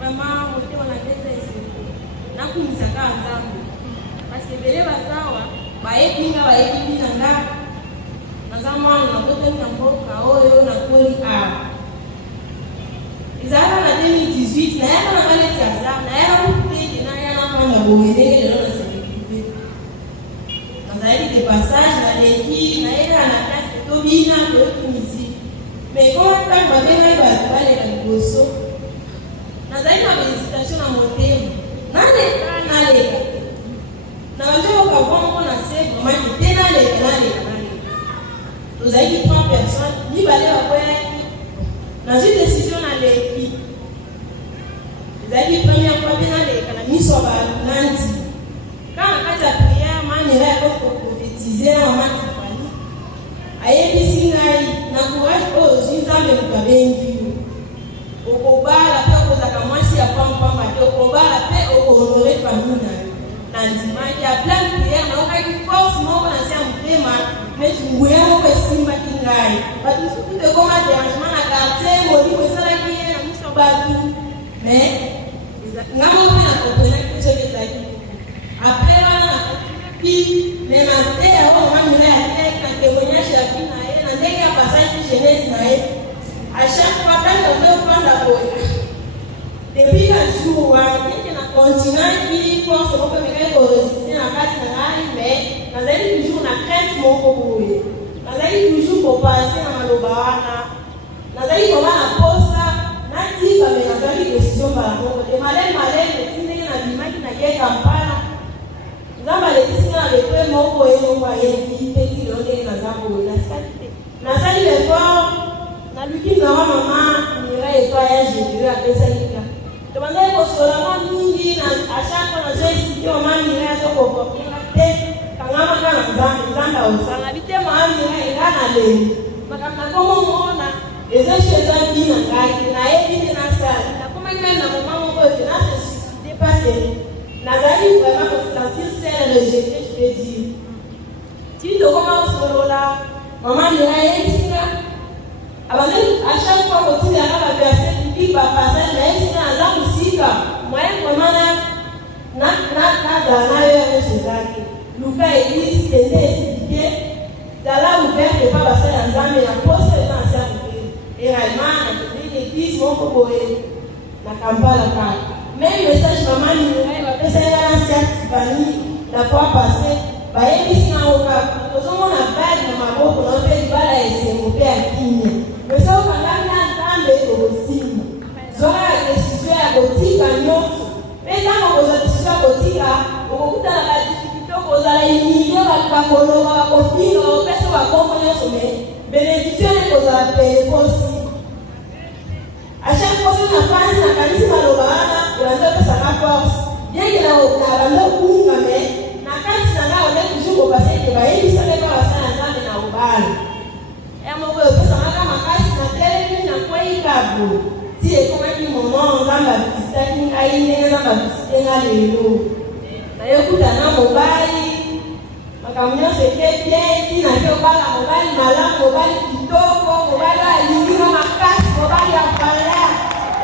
vraiment moto wanaleta isi na kumisaka nzambe parce que bele bazawa baepinga baepinga nga nazamwana nakotani na mboka oyo na koli awa ezalaka na 2018 nayaka na baneti ya zam nayaka kutete nayana fanga boye ndenge lelo na selektive nazali de passage naleki nayeka na classe tobina toyoki musike mais koma ntango babengai bato baleka liboso nazali na bahésitation na motema naleka naleka na banzoyoka vraimen na se vraimen te naleka tozalaki 3 personnes mibale bakweyaki nazwi décision naleki ezalaki première fois te naleka na miso ya banandi kaka kati ya prière manela yako koprofetize na mama Tifani ayebisi ngai na courage oyo ozwi nzambe moto abengi yo okobala mpe okozaka mwasi ya pampamba te okobala mpe okohonore famille na yo na ndimaki ya plein prière naokaki force moko na se ya motema mais nguya moko esimbaki ngai bato mosusu tekoma dérangement na quartier molimo esalaki ye na miso bato mais nga moko mpe nakopenaki soki ezalaki apres wana nakoki mema te yango mamila ya tek na témoignage ya vi na ye na ndenge ya passage jeunesse na ye à chaque fois quand ozofanda boye depuis ka jour wana ndenge na continuaki force moko emekaki koresiste na kati na ngai mais nazali toujours na crainte moko boye nazali toujours kopase na maloba wana nazali koma na posa natika me nazali décision mbala moko te malele ti ndenge na bimaki na ye kampala nzambe alekisinga na lepe moko ye moko ayebi mpe ti lelo ndenge naza boye nasikaki te nasali lefort naluki nawa mama mira epai ya jésus apesaki ka tobandaki kosolama mingi a chaque fois nazo esiki mama mira azokokokinga te kangamaka na nzambe aosala bite mama mira enga na leli makambo nakomomona eza so eza bi na ngai nayebi nde nasali nakomaki mai na moma moko ete nase suicide parce que nazali vraiment kosentir sele rejeté je peux dire ti tokoma kosolola mama mira yebisinga abandaki à chaque fois kotindelaka baverset biblique bapassage nayebisinga naza mosika moyen vraiment nazala na yo nyonso ezalaki luka église tende esipike zala ouverte epa basali ya nzambe na posa eza na se ya mokili réellement nakendeki église moko boye na kampala kaka même message mama mingai bapesaki nga na se ya Tifani na fois passé bayebisi nga oka tozomona bage na maboko na mpe libala ya esengo mpe ya kimia mesa okangaki na nzambe okosimba zwaka ya desizio ya kotika nyonso mpe ntango okozwa desizio ya kotika okokutana badifikulte okozala imilio bakoloba bakofinga opesa bakombo nyonso me bénédiction ekozala pele kosi à chaque fois soki nafanisi nakanisi maloba wana ebanda opesaka force bienge na banda okunga me na kati na ngai ole toujours kopase ete bayebisaka epa basala na nzambe na obala ya moko epesamaka makasi na telemi na kwei kabo ti ekomaki momo nzambe avisitaki ngai ndenge nzambe avisite nga lelo nayokuta na mobali makambo nyonso eke bien ti nake obala mobali malamu mobali kitoko mobali alinginga makasi mobali ya valeur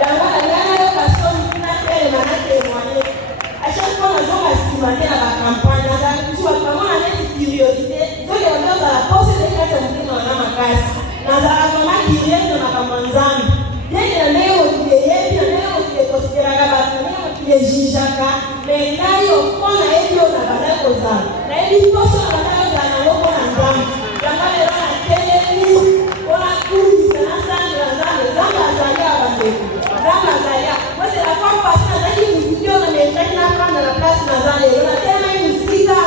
yango naliana yoka soni tina telema na témoigne à chaque fois nazonga nsima te na bakampagne nazala toujours bakamona neti curiosité zoke bandozala pose dekati ya motema wana makasi nazala mama curieuse na makambo nzambe ndenge na ndenge mokili eyebi na ndenge mokili ekosikelaka bato na ndenge mokili ejijaka me ngai ofo nayebi oyo na bandaki kozala nayebi poso na bandaki kozala nango mpo na nzambe yango lelo na telemi mpona kundisa na sange na nzambe nzambe azali ya bandeko nzambe azali ya mwese la fois pasi nazalaki miziki oyo nametaki na prendre na place naza lelo natelemaki mosika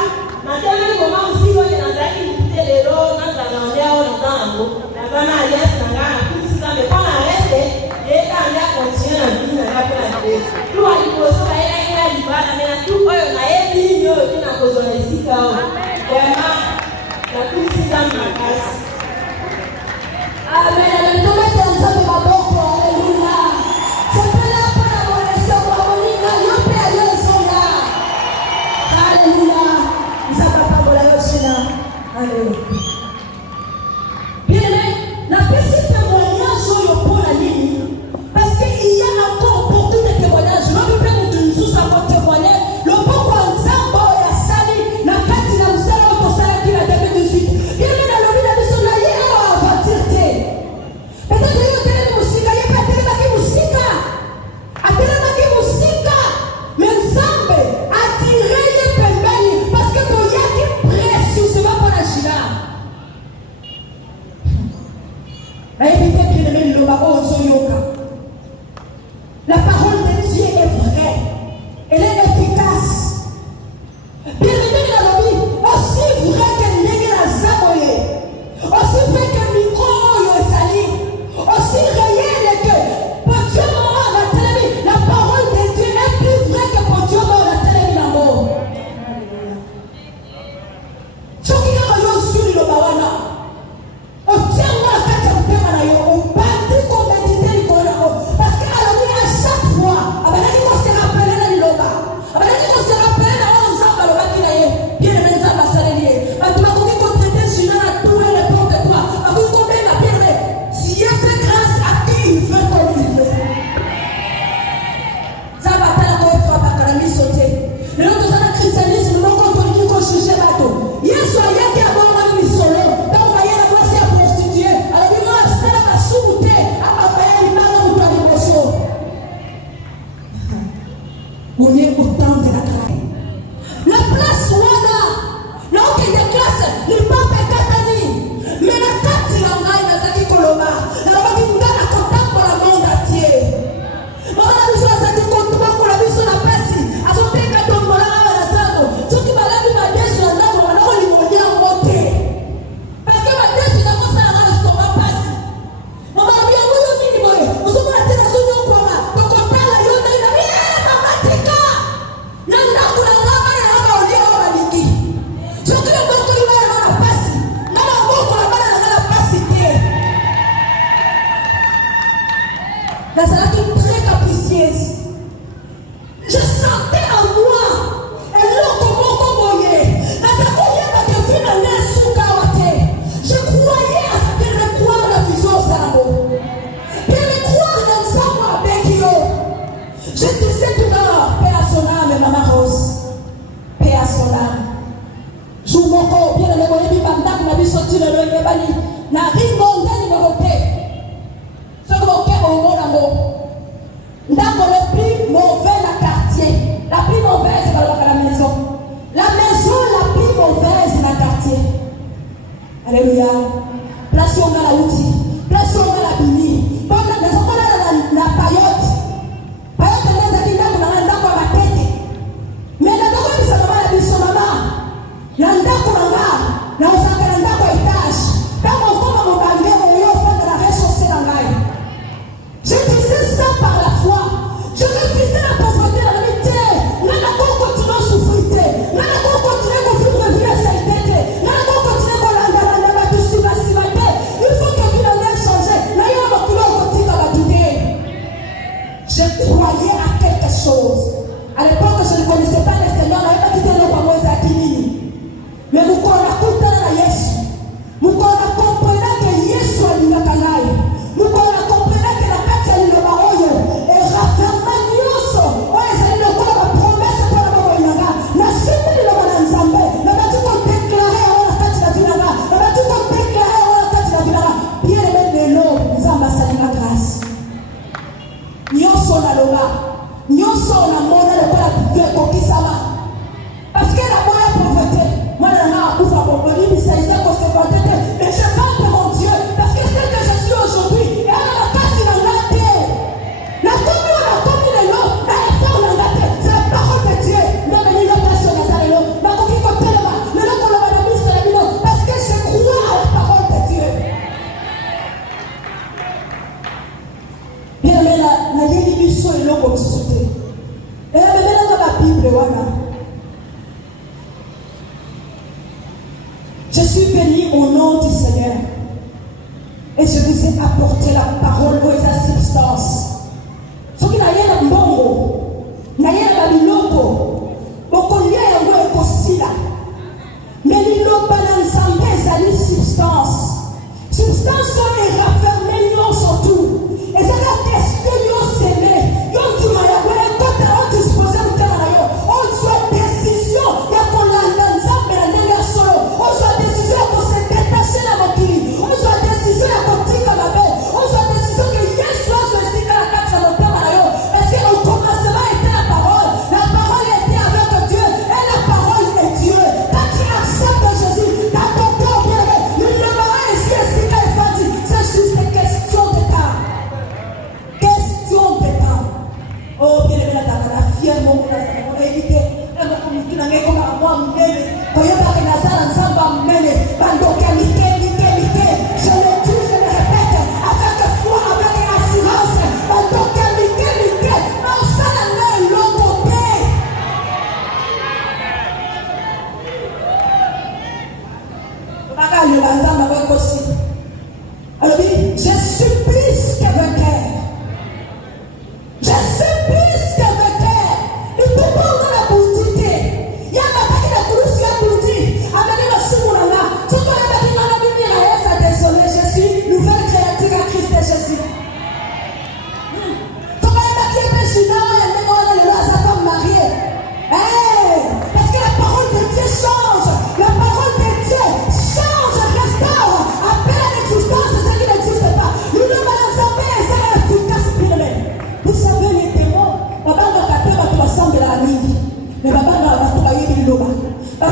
natelemaki koma mosika oyo nazalaki mokite lelo nazala na ondea oyo naza nango naza na alias na ngai na kundisi nzambe mpo na reste yeka nde akontinue na vi na ngai mpo na te tuwa liboso bayelaki na libala me na tu oyo nayebi nini oyo te na kozwa na esika oyo vraiment La parole de Dieu est vraie. Elle est efficace. Bien aimé dans la vie, aussi vrai que n'est la zaboye, aussi vrai que micro est sali, aussi réel que pour Dieu mort la télé, la parole de Dieu est plus vraie que pour Dieu mort la télé l'amour. Ce qui est dans sur le bawana, on tient moi à quatre thèmes à yo, on bâtit comme méditer le Coran, parce qu'à la vie à chaque fois, avec la vie on se rappelle dans le loba, avec la vie on se rappelle dans le zamba le bâti là yé, bien le même zamba salé, à tout le monde qui traité sur la tout et n'importe quoi, à vous combien la bien si Dieu fait grâce à qui il veut comme il veut. Ça va t'ala quoi faire par calami sauter. Le autre ça le christianisme, non quand on dit qu'on juge bateau. Yesu ayaki abonga ni solo, donc va y la place à prostituer. Alors il va se faire la souté, à papa il m'a dit pour les bosso. On est autant de la classe. La place wana, là où il y a classe, il pas pécatani. Mais la carte il en a une zaki koloma. La va qui ngana contact pour la monde entier. On a besoin de cette contact pour la vie sur la passe. À son pécat donc voilà la salle. Ce qui va la vie va bien sur la table, on va le monter en monter. Parce que ma tête c'est comme ça là le stomac passe. On va bien vous le minimum. On se va la sur nos quoi. Donc on parle là yo na ina mama tika. Na ndaku na mama ya mama olia mama niki. Ce qui le monde qui va la passe. Na la moko la bana na la passe tie. La salle qui très capricieuse. Je sentais en moi un locomocomoye. La sacoye m'a devenu un insoukaote. Je croyais à ce qu'elle me croit la vision au cerveau. Qu'elle me croit dans le sang avec yo. Je disais tout à l'heure, paix à son âme, maman Rose. Paix à son âme. Je vous montre bien le moyen du bandak, ma vie sortie le loin de Bani. Na rimonde numéro T. Ce que mon cœur au monde amour. D'accord, le plus mauvais la quartier. La plus mauvaise c'est la maison. La maison la plus mauvaise c'est la quartier. Alléluia. Place on a la outil. Place on a la bini. Pendant les enfants la paillote. Paillote les acquis dans la ndako à la tête. Mais la ndako c'est seulement la biso maman. La ndako là, la osaka la ndako étage. Quand on tombe mon banquier, on y offre de la rez-chaussée dans l'ail. Je disais ça par la foi. Je refusais la pauvreté, la vérité. Là, continue à souffrir. Là, continue à vivre la vie à cette tête. Là, continue à la tout sur la civité. Il faut que vie en ait changé. Là, il y a un continue à la douter. Je croyais à quelque chose. À l'époque, je ne connaissais pas le Seigneur. Je n'avais pas quitté le Pamo Zakini. Mais nous connaissons à Yesu. Nous comprenons que Yesu a dit la canaille. Nous comprenons que la carte est le baroyo. Et raffermant Nyoso. Ouais, c'est le corps la promesse pour la baroyo. La cible de la Bananzambe. La bâtie qu'on déclarait à la carte de la Vinaga. La bâtie qu'on déclarait à la carte de la Vinaga. Bien aimé de l'eau, nous ambassadons la grâce. Nyoso na loba. Nyoso na mona le corps la vie kokisama. Parce que la bonne pauvreté. Moi, je n'ai pas de problème, mais je compte mon Dieu, parce que c'est que je suis aujourd'hui, et elle a passé dans la terre. La commune est là, elle est dans la terre, c'est la parole de Dieu. Non, mais il y a pas sur la salle, ma coquille comme tellement, mais là, on va le sur la vidéo, parce que je crois à la parole de Dieu. Bien, mais la bénédiction est là comme sauter. Et là, dans la Bible, voilà. Je suis venu au nom du Seigneur et je vous ai apporté la parole aux substances. Ce qui n'a rien de bon, n'a rien de biloko, beaucoup lié à moi et possible. Mais l'ilo balançant des substances. Substance est raffermée, non surtout. Et c'est la question de s'aimer. Quand tu m'as dit, quand tu as disposé de faire on soit décision, il y a qu'on l'a dans la dernière solo. On soit décision pour se détacher de la moquille. On soit décision pour dire la belle. On soit décision que Yesu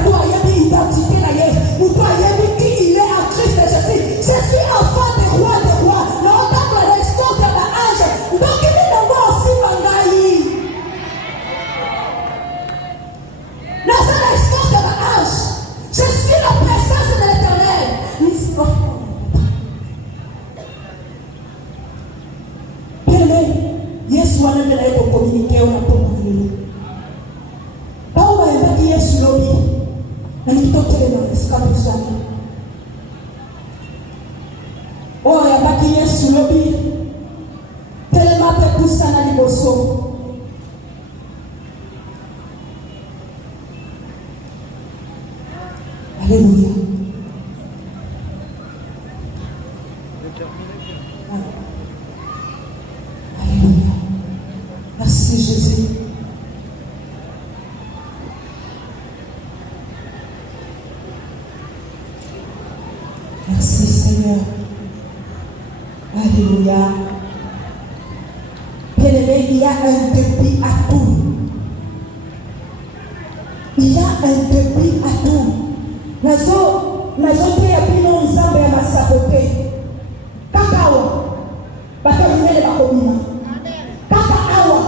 toi ayez identité d'ailleurs, ou toi ayez qui il est en Christ Jésus. Je suis enfant des rois des rois. Longtemps que l'escorte de la âge, donc il est de moi aussi mangaï. Dans l'escorte de la âge, je suis la présence de l'Éternel. Yesu anaenda naye communiquer au napomuhilo. Paulo yabaki Yesu lobi. Na nitotele na eskapu sana. Oh yabaki Yesu lobi. Telema pe kusana liboso. Alléluia. Alléluia. Merci Jésus. Merci Seigneur. Alléluia. Bien-aimé, il y a un début à tout. Il y a un début à tout. Nazo pia bino nzambe ya masapote. Kakao. Bato minele bakobima. Kaka awa.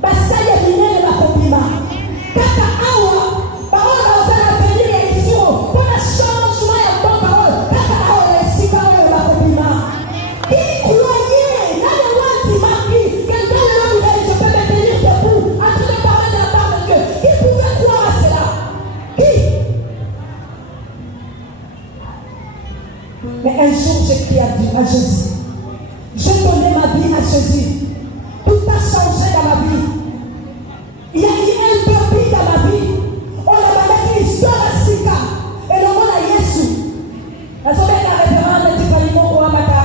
Basaya minele bakobima. Kaka awa. Parole ozala venir ya isio. Pona changement ya bon parole. Kaka awa ya isika oyo bakobima. Qui croyait dans le roi Timaki que dans le nom de je peux me tenir debout en train de parler de la part de Dieu. Qui pouvait croire à cela? Qui? Mais un jour, j'ai crié à Jésus. J'ai donné ma vie à Jésus. Tout a changé dans ma vie. Il y a eu un début dans ma vie. On a dit l'histoire à Sika. Et le monde à Yesu. La soirée la référence de Tifanimo pour Amaka.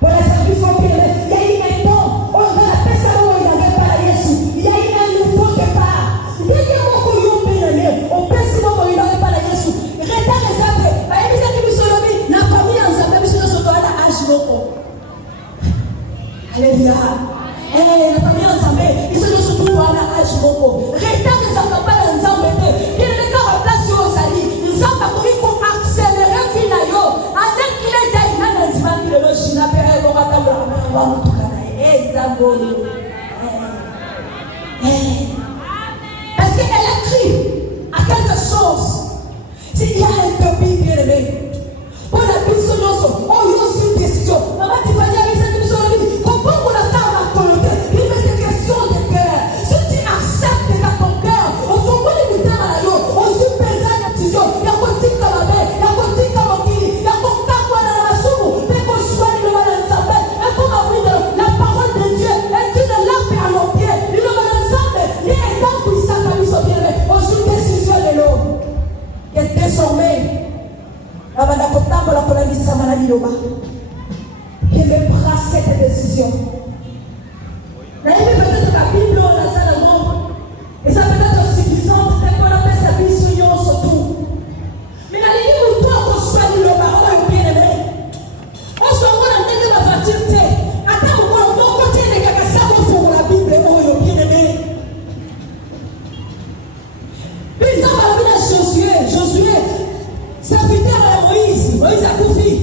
Pour les services au pied, il y a eu un temps. On a la personne où il n'avait pas à Yesu. Il y a eu un nouveau départ. Il y a eu un mot qu'on y a bien. On peut sinon qu'il n'avait pas à Yesu. Retard les après. Alléluia. La famille ensemble, ils sont surtout pour la âge beaucoup. Retard les enfants pas ensemble. Il y a des cas en place sur Osali. Ils ont pas compris pour accélérer finalement. Avec qu'il est d'ailleurs dans le dimanche de le China père pour attendre la mort tout là. Parce qu'elle écrit à quelque chose. S'il y a un début bien aimé. Pour la personne oh il y a aussi une décision. Maman tu vas y aller cette personne. Comprends pour la table à volonté. Il me c'est question de cœur. Si tu acceptes dans ton cœur, au fond de l'écouter à la yo, on se pèse la décision. Il y a quoi dire comme la mère, il y a quoi dire comme la kili, il y a quoi quoi dans la soupe, mais qu'on choisit le mal ensemble. Et comme la parole de Dieu est une lampe à nos pieds. Il le mal ensemble, il est temps pour ça comme ils sont bien. On se décision de l'eau. Et désormais. Il me prend cette décision. La Bible peut-être la Bible, on a ça dans le monde. Et ça peut être suffisant pour qu'on appelle sa vie sur surtout. Mais la Bible, où toi, on choisit le parole bien aimé. On se voit dans le la voiture. Attends, on continue les gars, ça pour la Bible, oh, bien aimé. Puis dans la Bible de Josué, serviteur à Moïse a tout fait.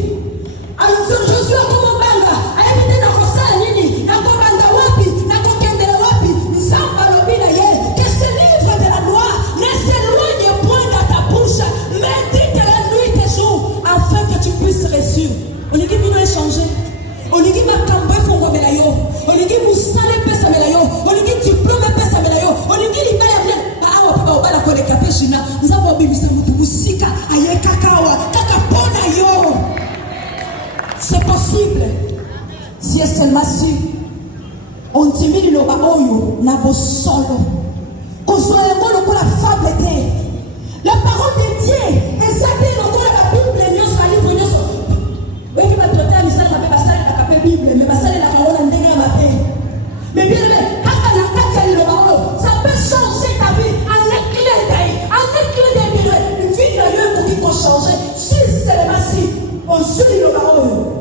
Alors Josué comme banga, a évité dans le salle nini, na banga wapi, na kokende wapi, nzamba lobina ye, que ce livre de la loi ne s'éloigne point dans ta bouche, médite la nuit et jour, afin que tu puisses réussir. On dit qu'il nous échanger. On dit qu'il m'a cambré fongo melayo, on dit qu'il moussale pesa melayo, on dit qu'il diplôme pesa melayo, on dit qu'il libère bien. Ah wa papa obala ko le kapeshina, nzamba bibisa mutu musika, aye kakawa, kakapona yo. C'est possible si est seulement si on diminue le baoyo na vos solo. Qu'on soit le mot pour la fable était. La parole de Dieu est celle la Bible nous a livre nous. Oui qui va traiter à l'islam avec passer la Bible mais passer la parole en dégain ma paix. Mais bien aimé, quand la carte le baoyo, ça peut changer ta vie en éclat d'œil. Une vie d'ailleurs qui peut changer si seulement si on suit le baoyo.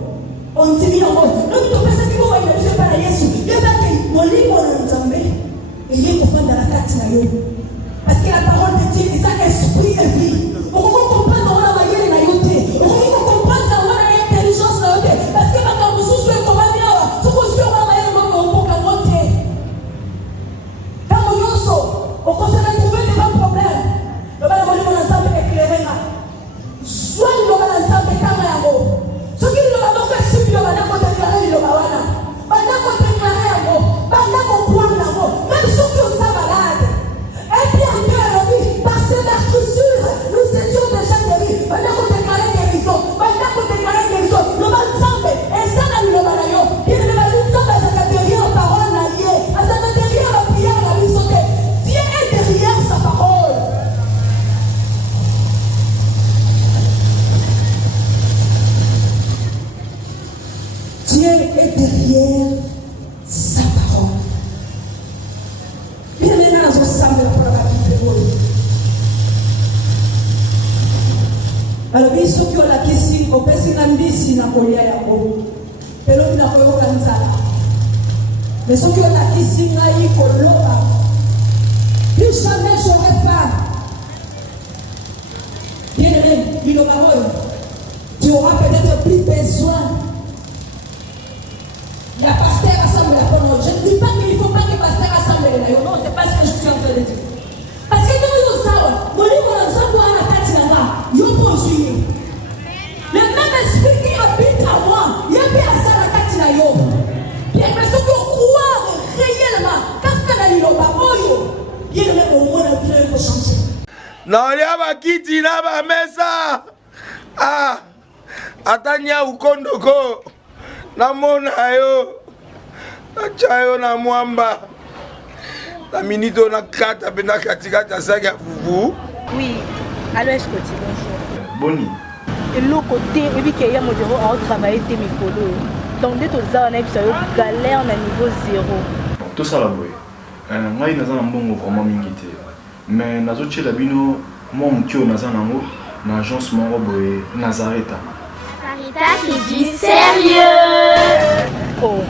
On dit en mode, non, tu peux penser que vous voyez, je ne sais pas la Yesu. Il y a des gens qui ont dit, mon livre, on a entendu. Et il y a des gens dans la carte. Parce que la parole de Dieu est un esprit et vie. On peut comprendre la manière de naïveté. On peut comprendre la intelligence de naïveté. Parce que quand vous souffrez comme un bien, vous pouvez faire la manière dont on peut camoter. Quand on y est, on conseille de trouver des grands problèmes. Le bal de mon ensemble est éclairé là. Soit le bal d'ensemble est carré à vous. Ce qui est le bal d'ensemble est si bien, on a déclaré le bal. On a déclaré à vous. On a déclaré à vous. Même ceux qui sont malades. Et puis après, par ces meurtrissures, nous étions déjà guéris. On a déclaré guérison. On a déclaré guérison. Le bal d'ensemble est ça là, le bal d'ensemble. Il est le bal d'ensemble, ça va derrière la parole là, ça va derrière la prière là, lui sauter. Dieu est derrière sa parole. Dieu est derrière sa parole. Bien maintenant, nous sommes pour la Bible. Alors, bien sûr que la question, on peut s'y na kolia ya bo. Pero na koyo kanzala. Mais ce que la question na yi koloba. Plus jamais j'aurais pas. Bien aimé, il aura tu auras peut-être plus besoin. Il y a pasteur assemblé la parole. Je ne dis pas qu'il ne faut pas que pasteur assemble la parole. Non, c'est pas ce que je suis en train de dire. Parce que nous savons, mon livre ensemble à la tête là-bas, il y a poursuivi. Le même esprit qui habite à moi, il y a bien ça la tête là-bas. Il y a personne qui croit réellement. Quand on a dit il y a même au moins la vie pour changer. Non, il y a pas qui dit là, mais ça. Ah, Atania ou Kondoko. Namona yo achayo na mwamba la minito na kata bena katikata saki ya fufu. Oui, alors est-ce que tu bonjour. Boni. Et l'autre côté, et puis qu'il y a mon bureau à travailler tes micros. Donc dès que tu as un galère na niveau 0. Tout ça là boy. Moi il n'a pas bon vraiment mingité. Mais nazo tche labino moi mon tio naza nango na agence mon boy Nazareta. Qui dit sérieux. Oh.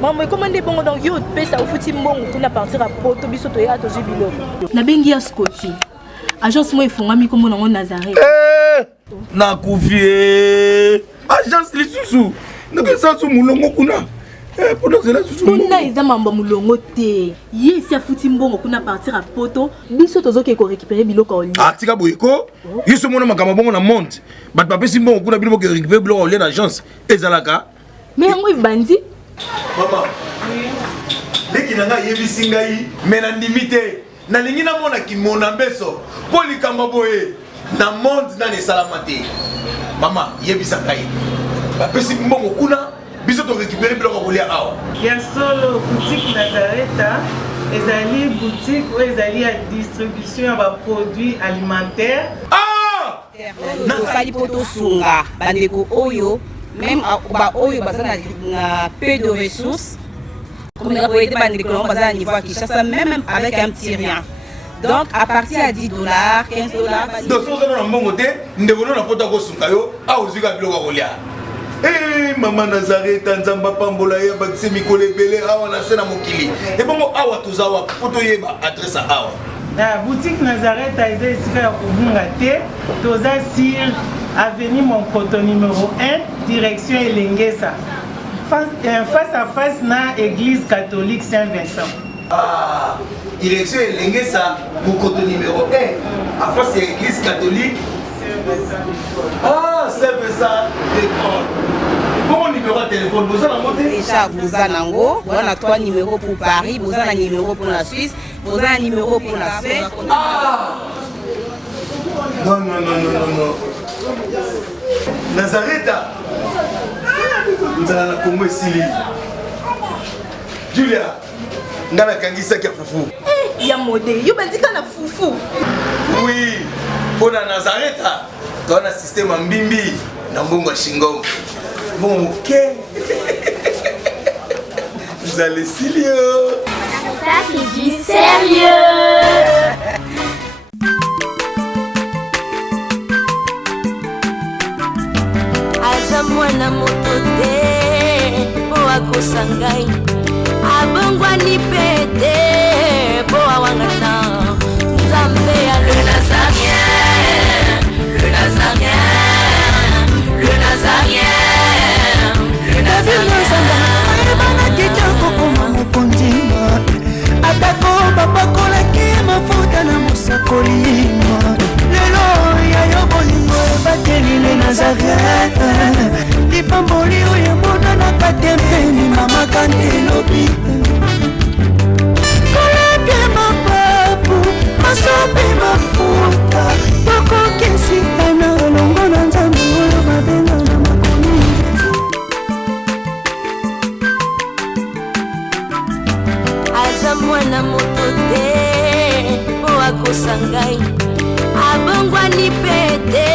Maman, comment est bon donc yo pe ça au fouti mbongo kuna partir à poto biso to ya to jibilo. Na bengi ya Scotty. Agence moi ifungami comme na Nazareth. Na kufie. Agence lisusu. Nako sa su mulongo kuna. Pendant que là susu. Kuna iza mamba mulongo te. Ye si afuti mbongo kuna partir à poto biso tozo ke ko récupérer biloko oli. Ah tika boyeko. Yiso mona makama bongo na monte. Bat papa si mbongo kuna biloko récupérer biloko oli na agence. Ezalaka. Mais yango bandi. Maman. Leki nanga yebisi ngai mena ndimite. Na lingi na mona ki mona beso. Poli kamba boye. Na monde na ne salamate. Mama yebisa ngai. Papa si mbongo kuna biso to récupérer biloko oli awa. Ya solo boutique Nazareta. Ezali boutique où ezali à distribution de produits alimentaires. Ah! Fali poto sunga bandeko oyo même ba oyo bazana na peu de ressources comme les voyez bandeko bazana niveau Kinshasa même avec un petit rien. Donc à partir à $10, $15. Donc si vous avez un bon côté, nous devons na poto ko sunga yo a uzika biloko kolia. Eh maman Nazareta nzamba pambola ya bakise mikole belé awa na sena mokili. Et bongo awa tuzawa poto yeba adresse awa. La boutique Nazareta est ici à Kubungate, Toza sur avenue Monkoto numéro 1, direction Elengesa. Face à face na église catholique Saint-Vincent. Ah, direction Elengesa, Monkoto numéro 1, à face de l'église catholique Saint-Vincent. Ah, Saint-Vincent d'école. Bon numéro de téléphone, vous avez monté déjà vous avez on a 3 numéros pour Paris, vous avez un numéro pour la Suisse, vous avez un numéro pour la Suède. Ah! Non, non, non, non, non, non. Nazareta. Nous allons la Congo Sili. Julia, nous allons kangisa kia fufu. Il y a modé, yo bandika na fufu. Oui, pour la Nazareta, dans un système en bimbi, dans Bongo Shingo. Bon, ok. Vous allez Silio. Qui dit sérieux. Aza mwana moto te po akosa ngai abongwani pe te po awangata aza mwana moto te po akosa ngai abongwani pe te